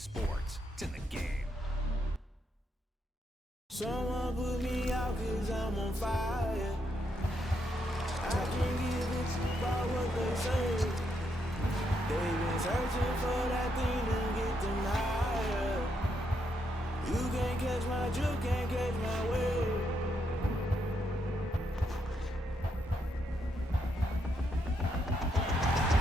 sports. It's in the game. Someone put me out 'cause I'm on fire. I can't give it about what they say. They've been searching for that thing to get them higher. You can't catch my drift, can't catch my wave.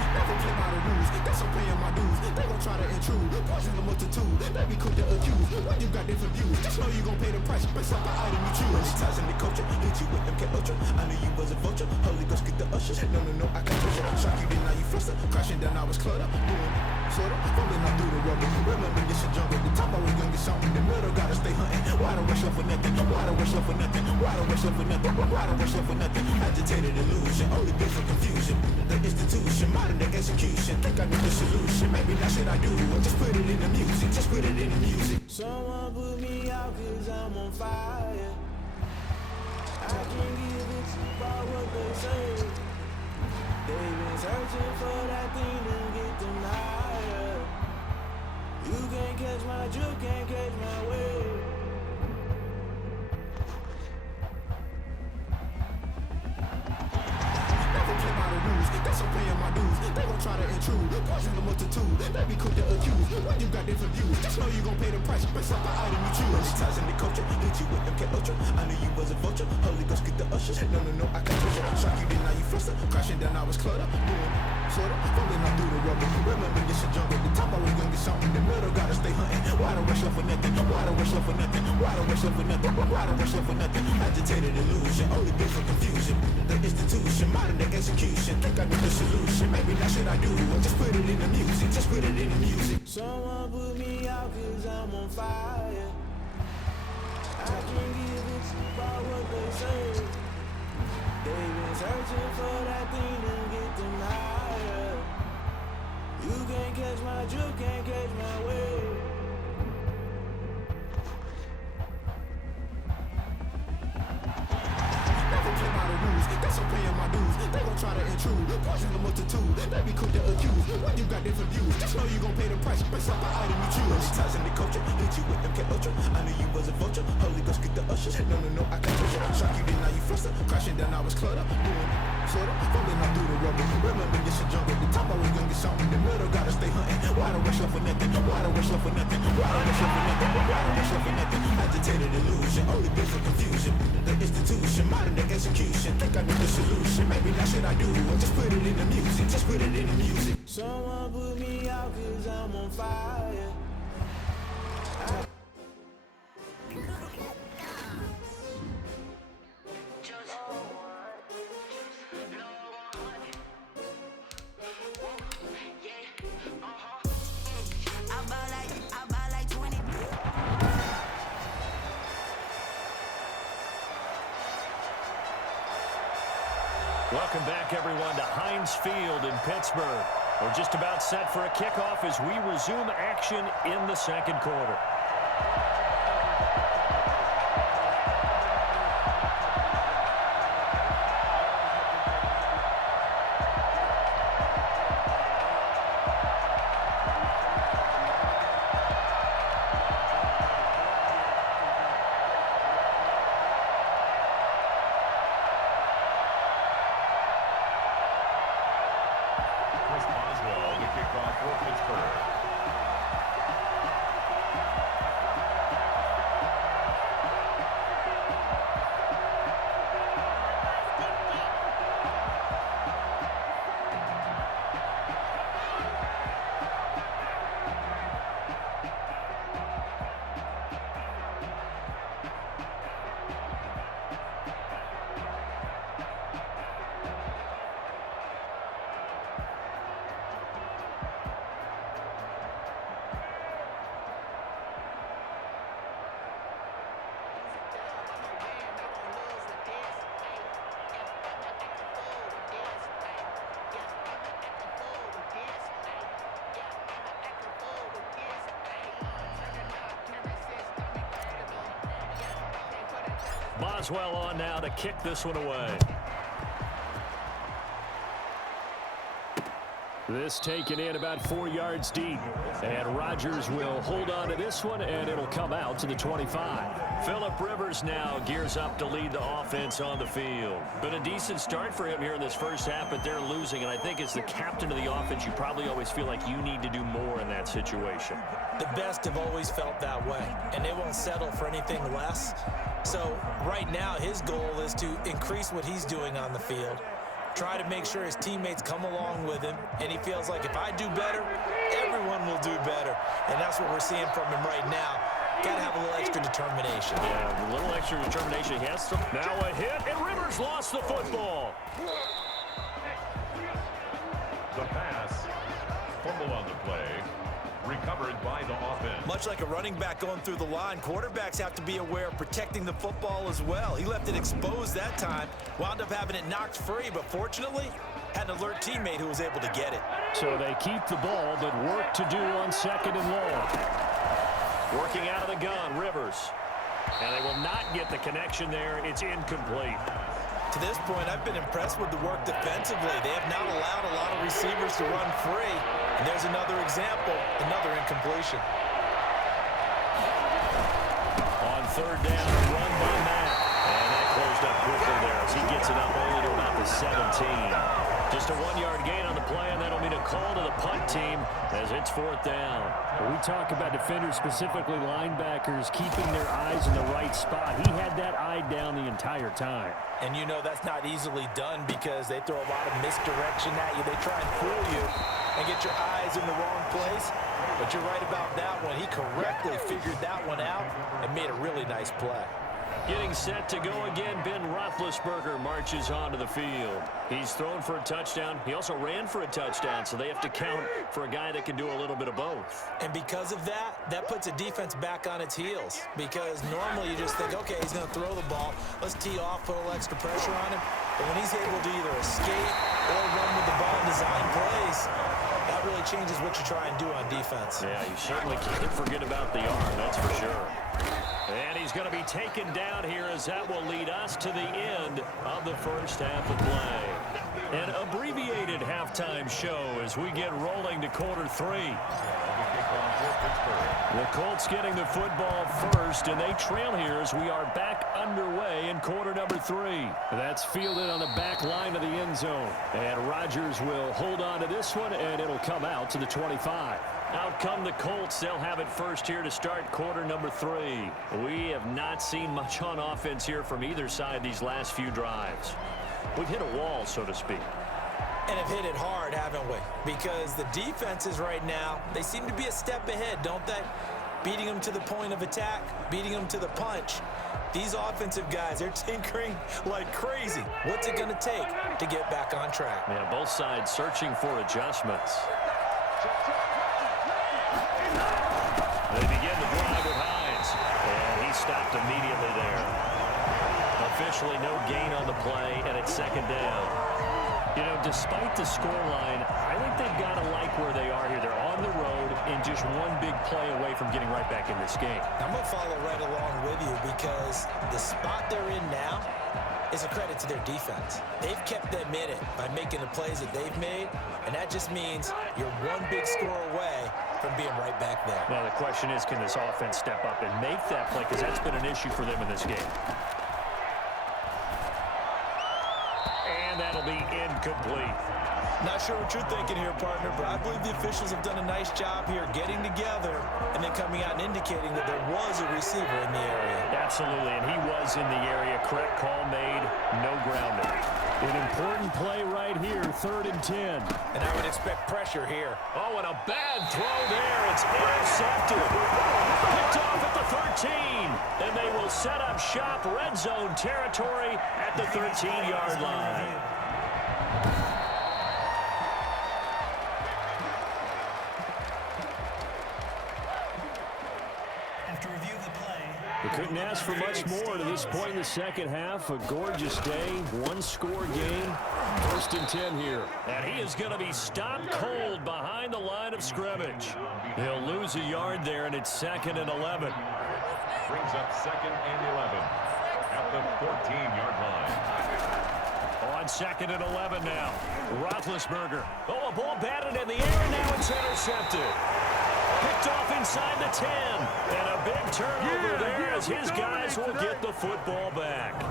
Never play by the rules, guess I'm paying my dues. They gon' try to intrude, poison the multitude. They be quick to accuse, when you got different views. Just know you gon' pay the price, based off the item you choose. Money ties in the culture, hit you with MK Ultra. I knew you was a vulture, Holy Ghost get the ushers. No, I can't push it. Shock you, then now you fluster. Crashing down, I was clutter. Doing sorta, rolling out through the rubber. Remember this shit jungle, the top always gonna get something. The middle gotta stay hunting. Why the rush up for nothing? Why the rush up for nothing? Why the rush up for nothing? Why the rush up for nothing? Agitated illusion, only been for confusion. The institution, modern day execution. Think I know the solution. Maybe that's what I do. Just put it in the music. Just put it in the music. Someone put me out 'cause I'm on fire. I can't give it about what they say. They've been searching for that thing to get them higher. You can't catch my drift, can't catch my wave. Never play by the rules, guess I'm paying my dues. They gon' try to intrude, poison the multitude. They be quick to accuse, when you got different views. Just know you gon' pay the price, based off the item you choose. Money ties in the culture, hit you with MK Ultra. I knew you was a vulture, Holy Ghost get the ushers. No, I can't push it. Shock you, then now you fluster. Crashing down, I was clutter. Doing sorta, rolling out through the rubber. Remember this shit jungle, the top always gonna get something. The middle gotta stay hunting. Why the rush up for nothing? Why the rush up for nothing? Why the rush up for nothing? Why the rush up for nothing? Agitated illusion, only been for confusion. The institution, modern day execution. Think I know the solution. Maybe that's what I do. Just put it in the music. Just put it in the music. Someone put me out 'cause I'm on fire. I can't give it about what they say. They've been searching for that thing to get them higher. You can't catch my drift, can't catch my wave. Never play by the rules, guess I'm paying my dues. They gon' try to intrude, poison the multitude. They be quick to accuse, when you got different views. Just know you gon' pay the price, based off the item you choose. Money ties in the culture, hit you with MK Ultra. I knew you was a vulture, Holy Ghost get the ushers. No, I can't push it. Shock you, then now you fluster. Crashing down, I was clutter. Doing sorta, rolling out through the rubber. Remember this shit jungle, the top always gonna get something. The middle gotta stay hunting. Why the rush up for nothing? Why the rush up for nothing? Why the rush up for nothing? Why the rush up for nothing? Agitated illusion, only been for confusion. The institution, modern day execution. Think I know the solution. Maybe that's what I do. Just put it in the music. Just put it in the music. Someone put me out 'cause I'm on fire. Welcome back, everyone, to Heinz Field in Pittsburgh. We're just about set for a kickoff as we resume action in the second quarter. Boswell on now to kick this one away. This taken in about 4 yards deep. And Rodgers will hold on to this one, and it'll come out to the 25. Phillip Rivers now gears up to lead the offense on the field. Been a decent start for him here in this first half, but they're losing. And I think as the captain of the offense, you probably always feel like you need to do more in that situation. The best have always felt that way, and they won't settle for anything less. So right now, his goal is to increase what he's doing on the field, try to make sure his teammates come along with him, and he feels like if I do better, everyone will do better. And that's what we're seeing from him right now. Got to have a little extra determination. Yeah, a little extra determination. He has some. Now a hit, and Rivers lost the football. The pass, fumble on the play, recovered by the offense. Much like a running back going through the line, quarterbacks have to be aware of protecting the football as well. He left it exposed that time, wound up having it knocked free, but fortunately, had an alert teammate who was able to get it. So they keep the ball, but work to do on 2nd and long. Working out of the gun, Rivers. And they will not get the connection there. It's incomplete. To this point, I've been impressed with the work defensively. They have not allowed a lot of receivers to run free. And there's another example, another incompletion. On 3rd down, a run by Matt. And that closed up quickly there as he gets it up only to about the 17. Just a 1-yard gain on the play, and that'll mean a call to the punt team as it's 4th down. We talk about defenders, specifically linebackers, keeping their eyes in the right spot. He had that eye down the entire time. And you know that's not easily done because they throw a lot of misdirection at you. They try and fool you and get your eyes in the wrong place. But you're right about that one. He correctly figured that one out and made a really nice play. Getting set to go again, Ben Roethlisberger marches onto the field. He's thrown for a touchdown. He also ran for a touchdown, so they have to count for a guy that can do a little bit of both. And because of that, that puts a defense back on its heels. Because normally you just think, okay, he's going to throw the ball. Let's tee off, put a little extra pressure on him. But when he's able to either escape or run with the ball and design plays, that really changes what you try and do on defense. Yeah, you certainly can't forget about the arm, that's for sure. And he's going to be taken down here as that will lead us to the end of the first half of play. An abbreviated halftime show as we get rolling to quarter 3. The Colts getting the football first, and they trail here as we are back underway in quarter number 3. That's fielded on the back line of the end zone. And Rodgers will hold on to this one, and it'll come out to the 25. Out come the Colts. They'll have it first here to start quarter number 3. We have not seen much on offense here from either side these last few drives. We've hit a wall, so to speak. And have hit it hard, haven't we? Because the defenses right now, they seem to be a step ahead, don't they? Beating them to the point of attack, beating them to the punch. These offensive guys, they're tinkering like crazy. What's it going to take to get back on track? Yeah, both sides searching for adjustments. They begin the drive with Hines, and he stopped immediately there. Officially no gain on the play, and it's 2nd down. You know, despite the scoreline, I think they've got to like where they are here. They're on the road and just one big play away from getting right back in this game. I'm going to follow right along with you because the spot they're in now is a credit to their defense. They've kept them in it by making the plays that they've made, and that just means you're one big score away from being right back there. Now, the question is, can this offense step up and make that play? Because that's been an issue for them in this game. And that'll be incomplete. Not sure what you're thinking here, partner, but I believe the officials have done a nice job here getting together and then coming out and indicating that there was a receiver in the area. Absolutely, and he was in the area. Correct call made, no grounding. An important play right here, 3rd and 10. And I would expect pressure here. Oh, and a bad throw there. It's intercepted. Picked off at the 13. And they will set up shop, red zone territory at the 13-yard line. We couldn't ask for much more to this point in the second half. A gorgeous day, one-score game. 1st and 10 here. And he is going to be stopped cold behind the line of scrimmage. He'll lose a yard there, and it's 2nd and 11. Brings up 2nd and 11 at the 14-yard line. On 2nd and 11 now. Roethlisberger. Oh, a ball batted in the air, and now it's intercepted. Picked off inside the 10. And a big turnover there as his guys will get the football back.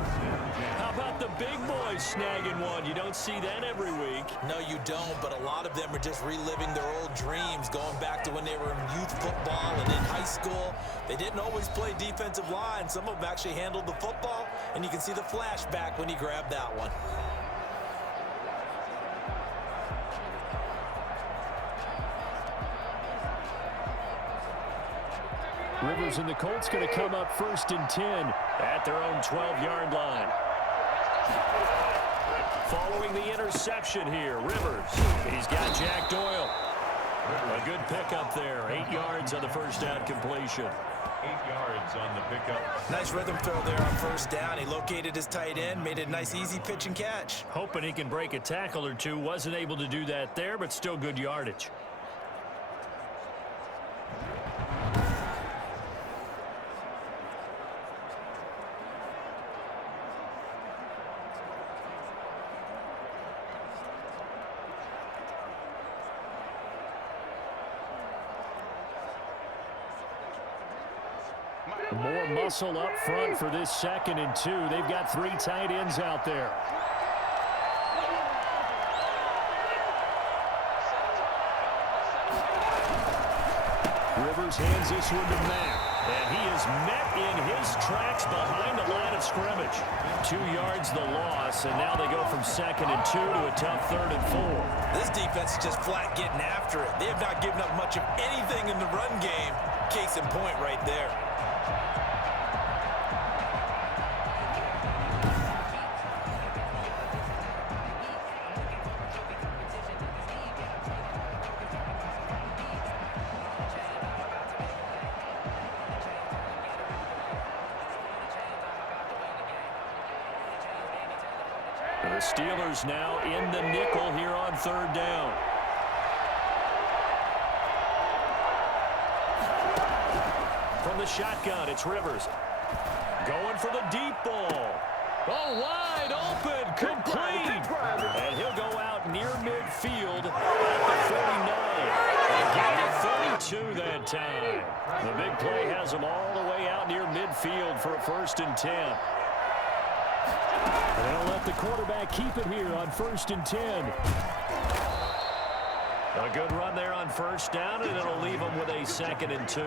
How about the big boys snagging one? You don't see that every week. No, you don't, but a lot of them are just reliving their old dreams, going back to when they were in youth football and in high school. They didn't always play defensive line. Some of them actually handled the football, and you can see the flashback when he grabbed that one. Rivers and the Colts going to come up 1st and 10 at their own 12-yard line. Following the interception here, Rivers. He's got Jack Doyle. A good pickup there. 8 yards on the first down completion. 8 yards on the pickup. Nice rhythm throw there on first down. He located his tight end, made it a nice, easy pitch and catch. Hoping he can break a tackle or two. Wasn't able to do that there, but still good yardage. More muscle up front for this 2nd and 2. They've got 3 tight ends out there. Rivers hands this one to Mack. And he is met in his tracks behind the line of scrimmage. 2 yards the loss, and now they go from 2nd and 2 to a tough 3rd and 4. This defense is just flat getting after it. They have not given up much of anything in the run game. Case in point right there. The Steelers now in the nickel here on 3rd down. From the shotgun, it's Rivers. Going for the deep ball. Oh, wide open, complete. And he'll go out near midfield at the 49. A gain of 32 that time. The big play has them all the way out near midfield for a 1st and 10. They'll let the quarterback keep it here on 1st and 10. A good run there on 1st down, and it'll leave them with a 2nd and 2.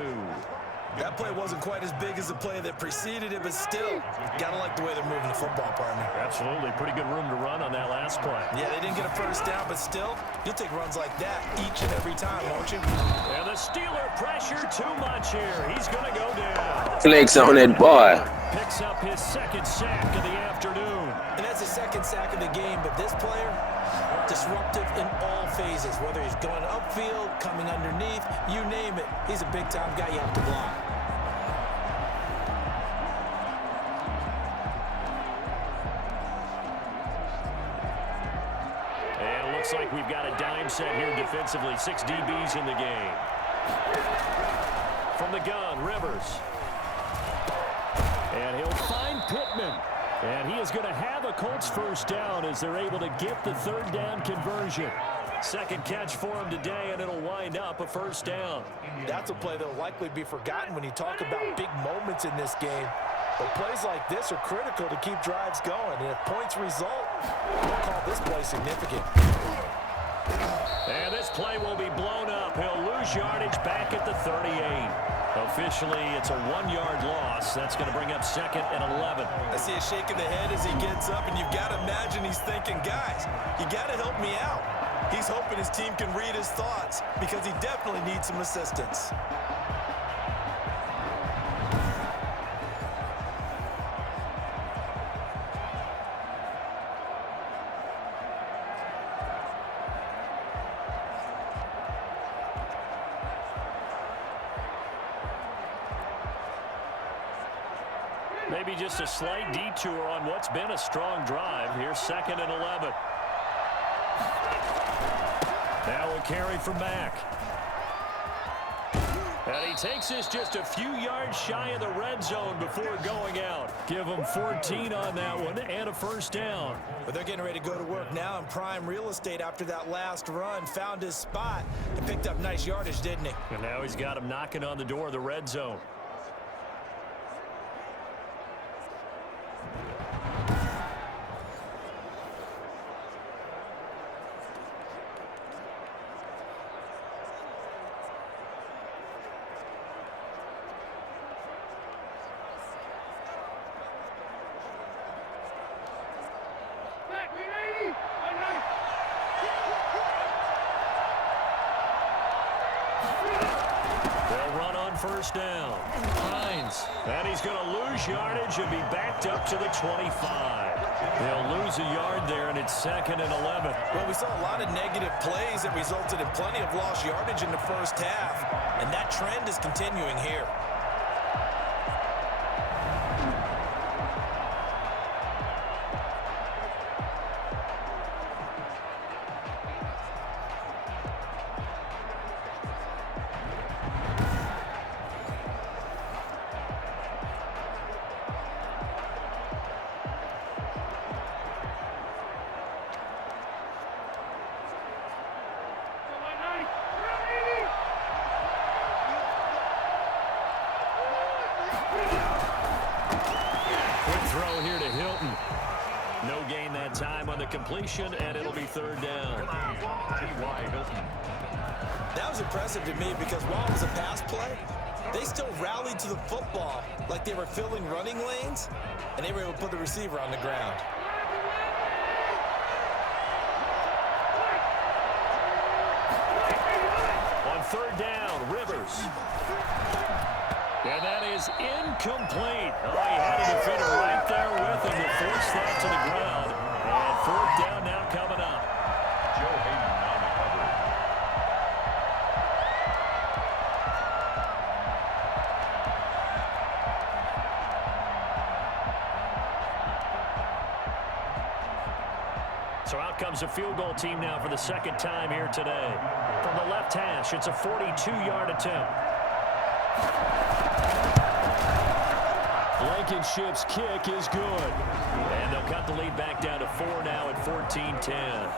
That play wasn't quite as big as the play that preceded it, but still, gotta like the way they're moving the football, partner. Absolutely. Pretty good room to run on that last play. Yeah, they didn't get a 1st down, but still, you'll take runs like that each and every time, won't you? And the Steeler pressure too much here. He's going to go down. Flex on that boy. Picks up his 2nd sack of the afternoon. And that's the 2nd sack of the game, but this player, disruptive in all phases, whether he's going upfield, coming underneath, you name it. He's a big-time guy you have to block. And it looks like we've got a dime set here defensively. 6 DBs in the game. From the gun, Rivers. And he'll find Pittman. And he is going to have a Colts 1st down as they're able to get the 3rd down conversion. 2nd catch for him today, and it'll wind up a 1st down. That's a play that will likely be forgotten when you talk about big moments in this game. But plays like this are critical to keep drives going. And if points result, we'll call this play significant. And this play will be blown up. He'll lose yardage back at the 38. Officially, it's a 1-yard loss. That's going to bring up 2nd and 11. I see a shake of the head as he gets up, and you've got to imagine he's thinking, guys, you got to help me out. He's hoping his team can read his thoughts because he definitely needs some assistance. Maybe just a slight detour on what's been a strong drive. Here's 2nd and 11. Now a carry from Mack. And he takes this just a few yards shy of the red zone before going out. Give him 14 on that one and a first down. But they're getting ready to go to work now in prime real estate after that last run. Found his spot and picked up nice yardage, didn't he? And now he's got him knocking on the door of the red zone. First down. Hines. And he's going to lose yardage and be backed up to the 25. They'll lose a yard there, and it's 2nd and 11. Well, we saw a lot of negative plays that resulted in plenty of lost yardage in the first half, and that trend is continuing here. Completion, and it'll be 3rd down. That was impressive to me because while it was a pass play, they still rallied to the football like they were filling running lanes, and they were able to put the receiver on the ground. On 3rd down, Rivers. And that is incomplete. Oh, he had a defender right there with him to force that to the ground. And 4th down now coming up. Joe Hayden on the coverage. So out comes the field goal team now for the 2nd time here today. From the left hash, it's a 42-yard attempt. Blankenship's kick is good. And they'll cut the lead back down to 4 now at 14-10.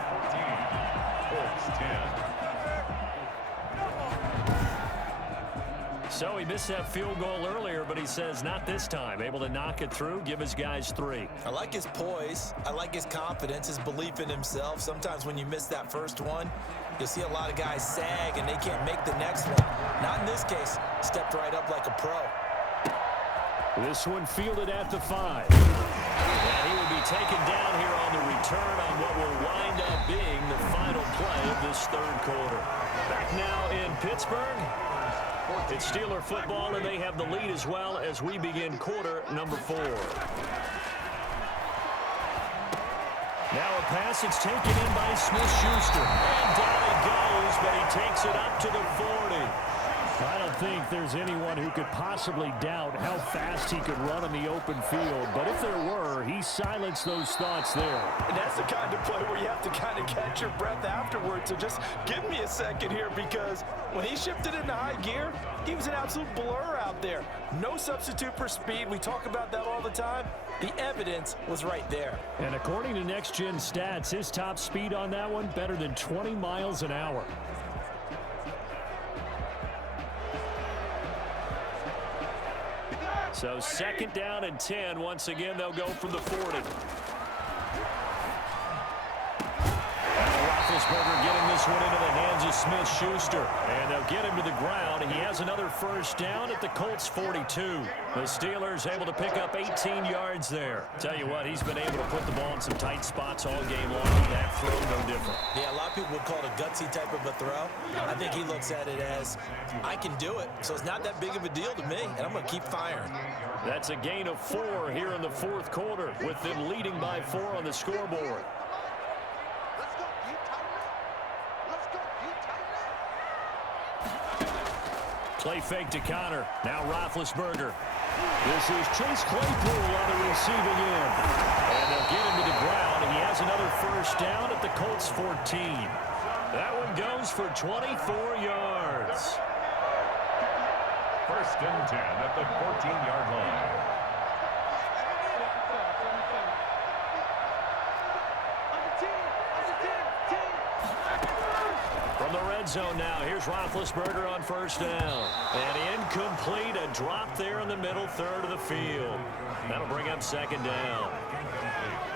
Colts 10. So he missed that field goal earlier, but he says not this time. Able to knock it through, give his guys 3. I like his poise. I like his confidence, his belief in himself. Sometimes when you miss that first one, you'll see a lot of guys sag and they can't make the next one. Not in this case. Stepped right up like a pro. This one fielded at the 5. And he will be taken down here on the return on what will wind up being the final play of this 3rd quarter. Back now in Pittsburgh. It's Steeler football, and they have the lead as well as we begin quarter number 4. Now a pass, it's taken in by Smith-Schuster. And down he goes, but he takes it up to the 40. I don't think there's anyone who could possibly doubt how fast he could run on the open field. But if there were, he silenced those thoughts there. And that's the kind of play where you have to kind of catch your breath afterwards. So just give me a second here, because when he shifted into high gear, he was an absolute blur out there. No substitute for speed. We talk about that all the time. The evidence was right there. And according to Next Gen Stats, his top speed on that one, better than 20 miles an hour. So 2nd down and 10. Once again, they'll go from the 40. Roethlisberger getting this one into the hands of Smith-Schuster. And they'll get him to the ground. He has another first down at the Colts 42. The Steelers able to pick up 18 yards there. Tell you what, he's been able to put the ball in some tight spots all game long. That throw no different. Yeah, a lot of people would call it a gutsy type of a throw. I think he looks at it as, I can do it, so it's not that big of a deal to me, and I'm going to keep firing. That's a gain of 4 here in the 4th quarter, with them leading by 4 on the scoreboard. Play fake to Connor. Now Roethlisberger. This is Chase Claypool on the receiving end. And they'll get him to the ground, and he has another first down at the Colts 14. That one goes for 24 yards. First and 10 at the 14-yard line. From the red zone now, here's Roethlisberger on first down. And incomplete, a drop there in the middle third of the field. That'll bring up second down.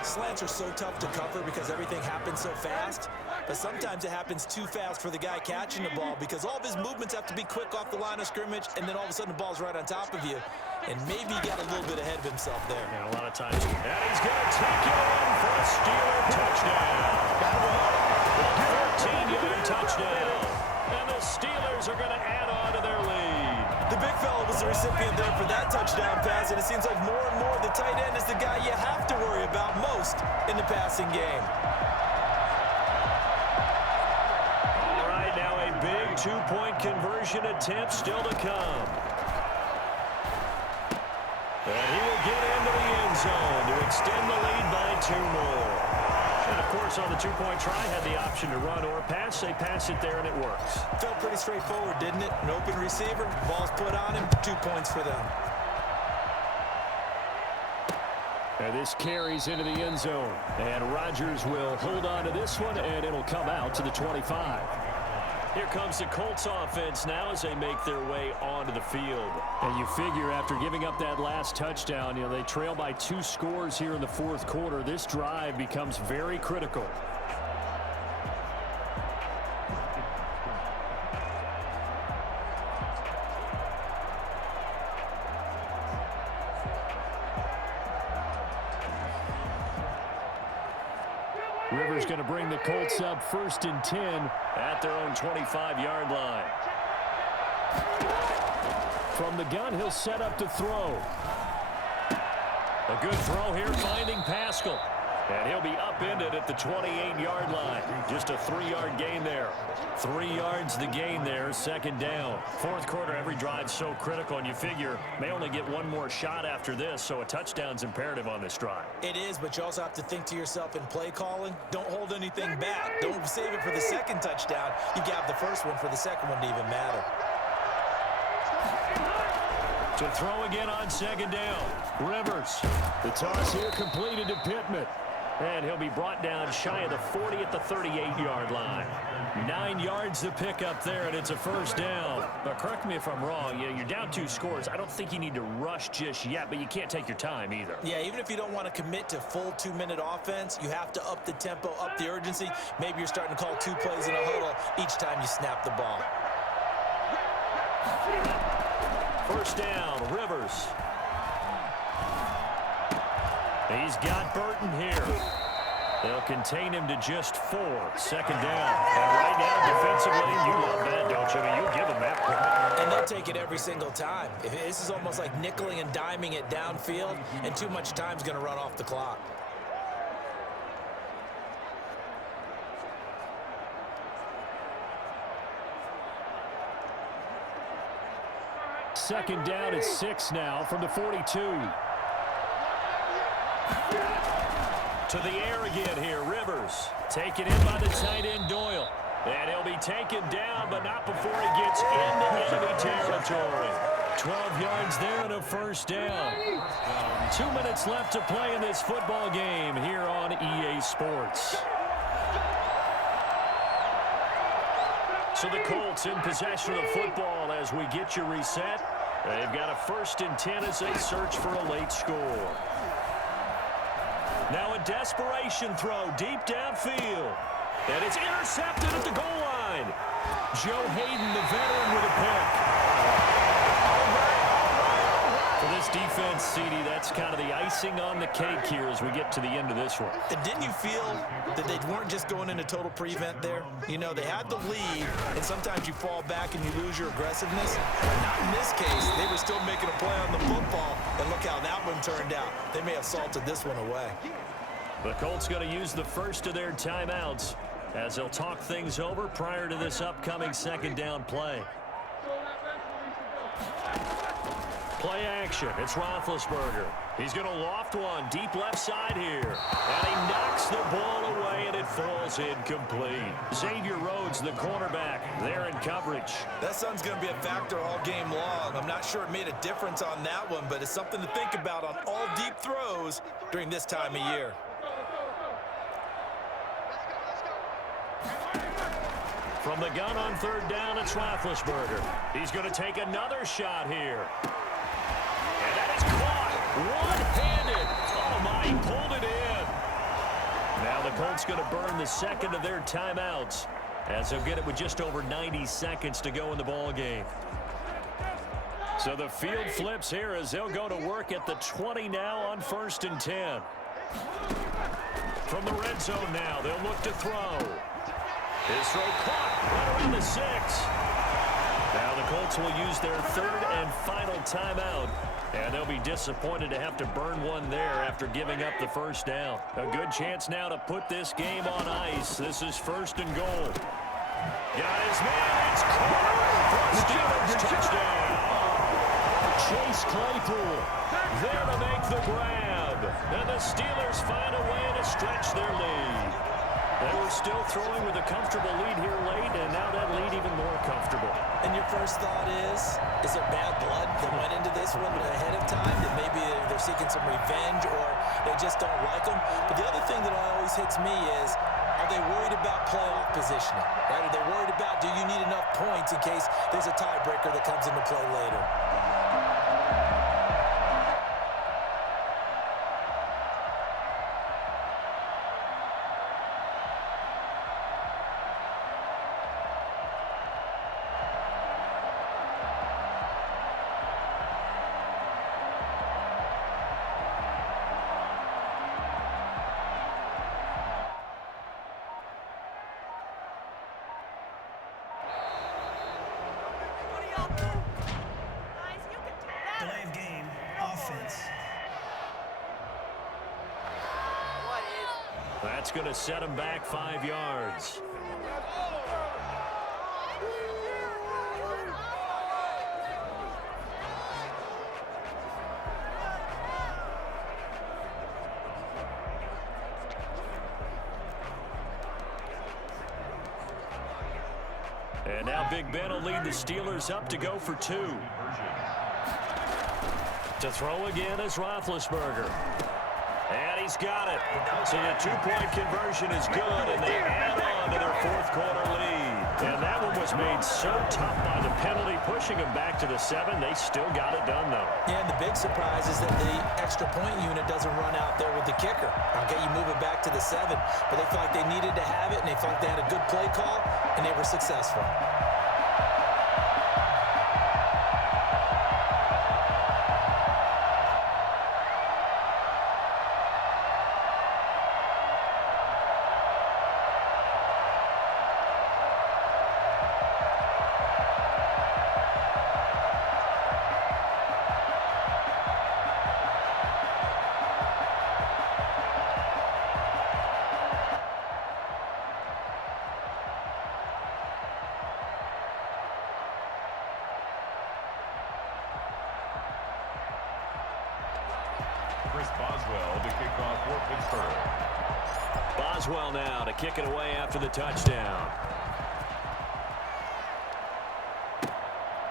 Slants are so tough to cover because everything happens so fast. But sometimes it happens too fast for the guy catching the ball because all of his movements have to be quick off the line of scrimmage, and then all of a sudden the ball's right on top of you. And maybe he got a little bit ahead of himself there. And a lot of times. And he's going to take it in for a Steeler touchdown. 13-yard touchdown. And the Steelers are going to add on to their lead. The big fella was the recipient there for that touchdown pass, and it seems like more and more the tight end is the guy you have to worry about most in the passing game. All right, now a big two-point conversion attempt still to come. And he will get into the end zone to extend the lead by 2 more. And, of course, on the two-point try, had the option to run or pass. They pass it there, and it works. Felt pretty straightforward, didn't it? An open receiver, ball's put on him, 2 points for them. And this carries into the end zone. And Rodgers will hold on to this one, and it'll come out to the 25. Here comes the Colts offense now as they make their way onto the field. And you figure after giving up that last touchdown, they trail by 2 scores here in the fourth quarter. This drive becomes very critical. Rivers going to bring the Colts up first and 10 at their own 25-yard line. From the gun, he'll set up to throw. A good throw here, finding Pascal. And he'll be upended at the 28-yard line. Just a 3-yard gain there. 3 yards the gain there, second down. Fourth quarter, every drive's so critical, and you figure may only get one more shot after this, so a touchdown's imperative on this drive. It is, but you also have to think to yourself in play calling, don't hold anything back. Don't save it for the second touchdown. You got the first one for the second one to even matter. To throw again on second down. Rivers. The toss here completed to Pittman. And he'll be brought down shy of the 40 at the 38-yard line. 9 yards to pick up there, and it's a first down. But correct me if I'm wrong. You're down 2 scores. I don't think you need to rush just yet, but you can't take your time either. Yeah, even if you don't want to commit to full 2-minute offense, you have to up the tempo, up the urgency. Maybe you're starting to call 2 plays in a huddle each time you snap the ball. First down, Rivers. He's got Burton here. They'll contain him to just 4. Second down. And right now, defensively, you love that, don't you? I mean, you give him that. And they'll take it every single time. This is almost like nickeling and diming it downfield, and too much time's going to run off the clock. Second down at 6 now from the 42. To the air again here, Rivers. Taken in by the tight end, Doyle. And he'll be taken down, but not before he gets into enemy territory. 12 yards there and a first down. 2 minutes left to play in this football game here on EA Sports. So the Colts in possession of the football as we get you reset. They've got a first and 10 as they search for a late score. Now a desperation throw deep downfield. And it's intercepted at the goal line. Joe Hayden, the veteran, with a pick. For this defense, CD, that's kind of the icing on the cake here as we get to the end of this one. And didn't you feel that they weren't just going into total prevent there? You know, they had the lead, and sometimes you fall back and you lose your aggressiveness. Not in this case. They were still making a play on the football, and look how that one turned out. They may have salted this one away. The Colts going to use the first of their timeouts as they'll talk things over prior to this upcoming second down play. Play action. It's Roethlisberger. He's going to loft one deep left side here. And he knocks the ball away, and it falls incomplete. Xavier Rhodes, the cornerback, there in coverage. That sun's going to be a factor all game long. I'm not sure it made a difference on that one, but it's something to think about on all deep throws during this time of year. From the gun on third down, it's Roethlisberger. He's going to take another shot here. And that is caught. One-handed. Oh, my, he pulled it in. Now the Colts going to burn the second of their timeouts, as they'll get it with just over 90 seconds to go in the ball game. So the field flips here as they'll go to work at the 20 now on 1st and 10. From the red zone now, they'll look to throw. His throw caught right around the 6. Now the Colts will use their third and final timeout, and they'll be disappointed to have to burn one there after giving up the first down. A good chance now to put this game on ice. This is 1st and goal. Got his man. It's caught for Steelers touchdown. Chase Claypool there to make the grab. And the Steelers find a way to stretch their lead. They were still throwing with a comfortable lead here late, and now that lead even more comfortable. And your first thought is there bad blood that went into this one ahead of time, that maybe they're seeking some revenge or they just don't like them? But the other thing that always hits me is, are they worried about playoff positioning? Right? Are they worried about, do you need enough points in case there's a tiebreaker that comes into play later? Delay of game, offense. That's going to set him back 5 yards. And now Big Ben will lead the Steelers up to go for 2. To throw again is Roethlisberger. And he's got it. So the 2-point conversion is good, and they add on to their 4th quarter lead. And that one was made so tough by the penalty, pushing them back to the 7. They still got it done, though. Yeah, and the big surprise is that the extra point unit doesn't run out there with the kicker. Okay, you move it back to the 7, but they felt like they needed to have it, and they felt like they had a good play call, and they were successful. Boswell to kick off for Pittsburgh. Boswell now to kick it away after the touchdown.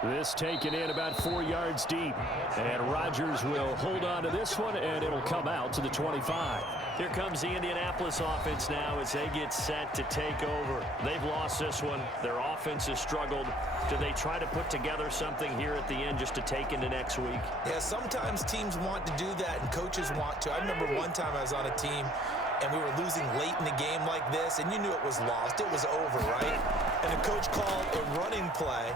This taken in about 4 yards deep. And Rodgers will hold on to this one, and it'll come out to the 25. Here comes the Indianapolis offense now as they get set to take over. They've lost this one. Their offense has struggled. Do they try to put together something here at the end just to take into next week? Yeah, sometimes teams want to do that and coaches want to. I remember one time I was on a team and we were losing late in the game like this, and you knew it was lost. It was over, right? And the coach called a running play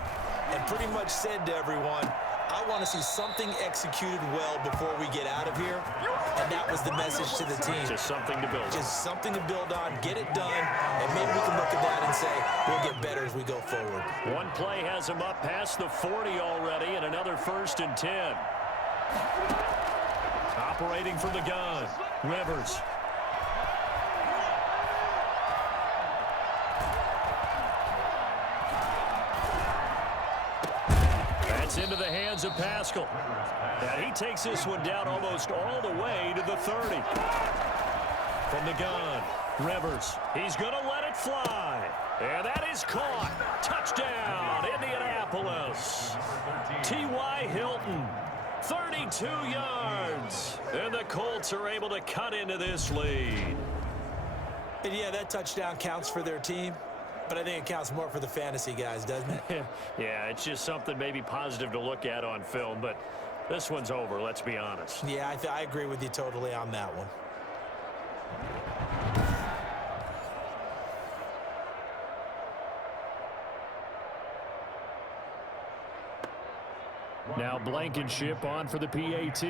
and pretty much said to everyone, I want to see something executed well before we get out of here. And that was the message to the team. Just something to build on. Just something to build on, get it done, and maybe we can look at that and say, we'll get better as we go forward. One play has him up past the 40 already, and another 1st and 10. Operating from the gun, Rivers. It's into the hands of Pascal. And he takes this one down almost all the way to the 30. From the gun, Rivers. He's going to let it fly. And that is caught. Touchdown, Indianapolis. T.Y. Hilton, 32 yards. And the Colts are able to cut into this lead. And yeah, that touchdown counts for their team, but I think it counts more for the fantasy guys, doesn't it? Yeah, it's just something maybe positive to look at on film, but this one's over, let's be honest. Yeah, I agree with you totally on that one. Now Blankenship on for the PAT.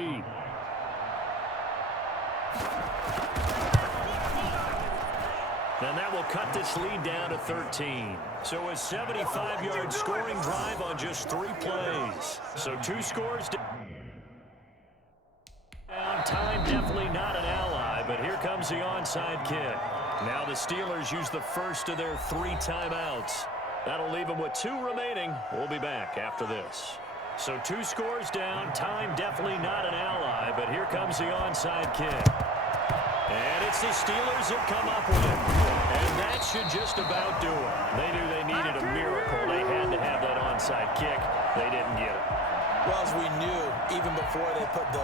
And that will cut this lead down to 13. So a 75-yard scoring drive on just 3 plays. So 2 scores down. Time definitely not an ally, but here comes the onside kick. Now the Steelers use the first of their 3 timeouts. That'll leave them with 2 remaining. We'll be back after this. So 2 scores down. Time definitely not an ally, but here comes the onside kick. And it's the Steelers that come up with it. And that should just about do it. They knew they needed a miracle. They had to have that onside kick. They didn't get it. Well, as we knew, even before they put the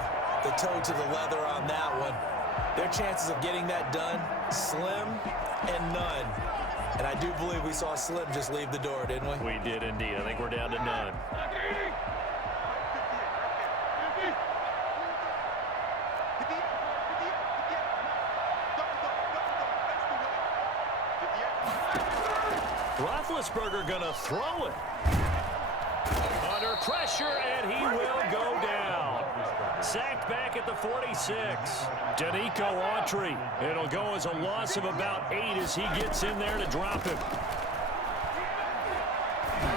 toe to the leather on that one, their chances of getting that done, slim and none. And I do believe we saw Slim just leave the door, didn't we? We did indeed. I think we're down to none. Roethlisberger going to throw it. Under pressure, and he will go down. Sacked back at the 46. Danico Autry. It'll go as a loss of about 8 as he gets in there to drop him.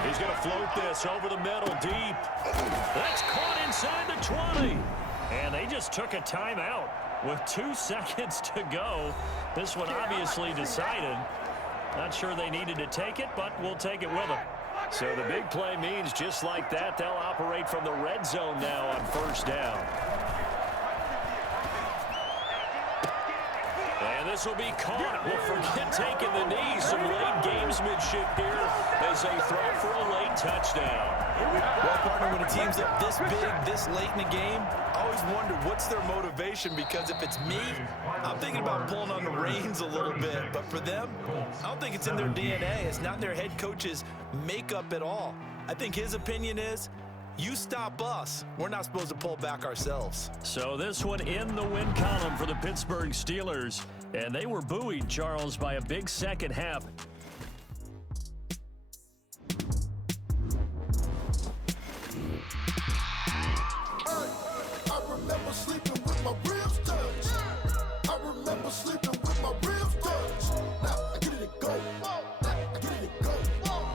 He's going to float this over the middle deep. That's caught inside the 20. And they just took a timeout with 2 seconds to go. This one obviously decided. Not sure they needed to take it, but we'll take it with them. So the big play means just like that, they'll operate from the red zone now on first down. And this will be caught. We'll forget taking the knee. Some late gamesmanship here as they throw for a late touchdown. Well, partner, when a team's up this big, this late in the game, I always wonder what's their motivation, because if it's me, I'm thinking about pulling on the reins a little bit. But for them, I don't think it's in their DNA. It's not their head coach's makeup at all. I think his opinion is, you stop us, we're not supposed to pull back ourselves. So this one in the win column for the Pittsburgh Steelers. And they were buoyed, Charles, by a big second half.